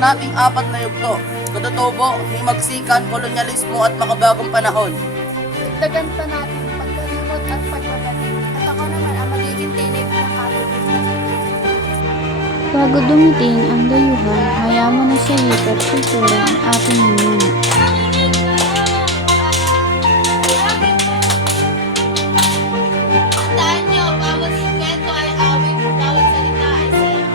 nating apat na yugto. Katutubo, himagsikan, kolonyalismo at makabagong panahon. Dagdagan pa natin pagkalimot at pagbabalik. At ako naman ang magiging tinig ng kapitbahay. Bago dumating ang dayuhan, mayaman na sa wika at kultura ang ating ninuno. Tandaan niyo, bawat kwento ay awit, bawat salita ay saya.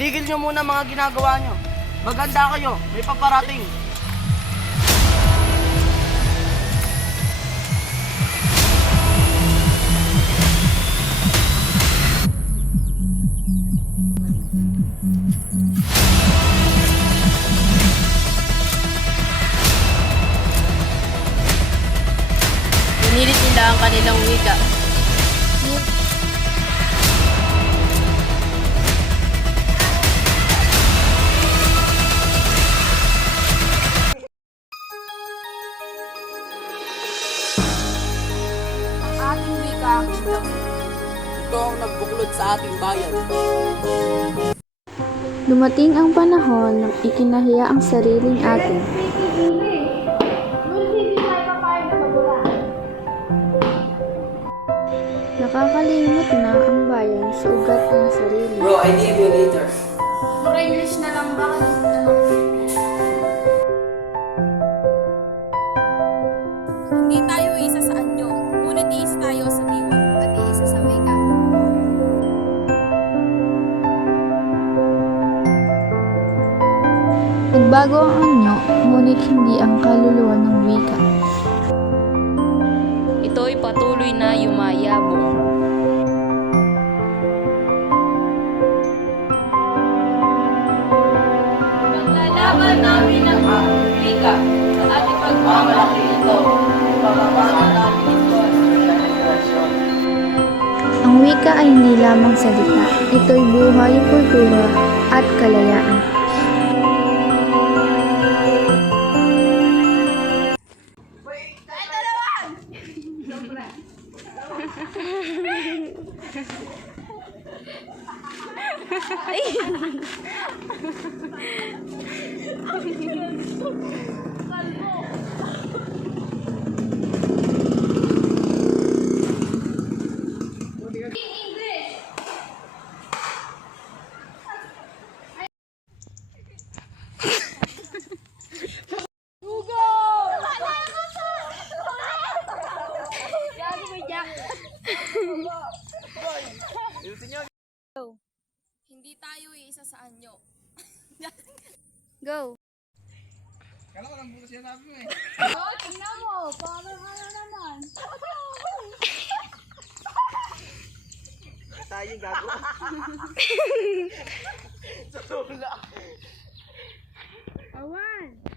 Tigil nyo muna mga ginagawa nyo. Maganda kayo, may paparating. Pinilit nila ang kanilang wika. Ang ating wika ang Ito ang nagbuklod sa ating bayan. Dumating ang panahon ng ikinahiya ang sariling atin. Nakakalimot na ang bayan sa ugat ng sarili. Bro, I need you later. Puro English na lang ba? Hindi tayo isa sa anyo, ngunit iisa tayo sa diwa at iisa sa wika. Nagbago ang anyo, ngunit hindi ang kaluluwa ng wika. Ito'y patuloy na yumayabong. Paglalaban namin ang ating wika sa ating pagmamalaki ito. Ipapapasa namin ito sa henerasyon. Ang wika ay hindi lamang salita, ito'y buhay, kultura, at kalayaan. Hindi tayo isa sa anyo. Go! Oh, tingnan mo. Parang ano naman. Tayo gago. Sa tula. Awan!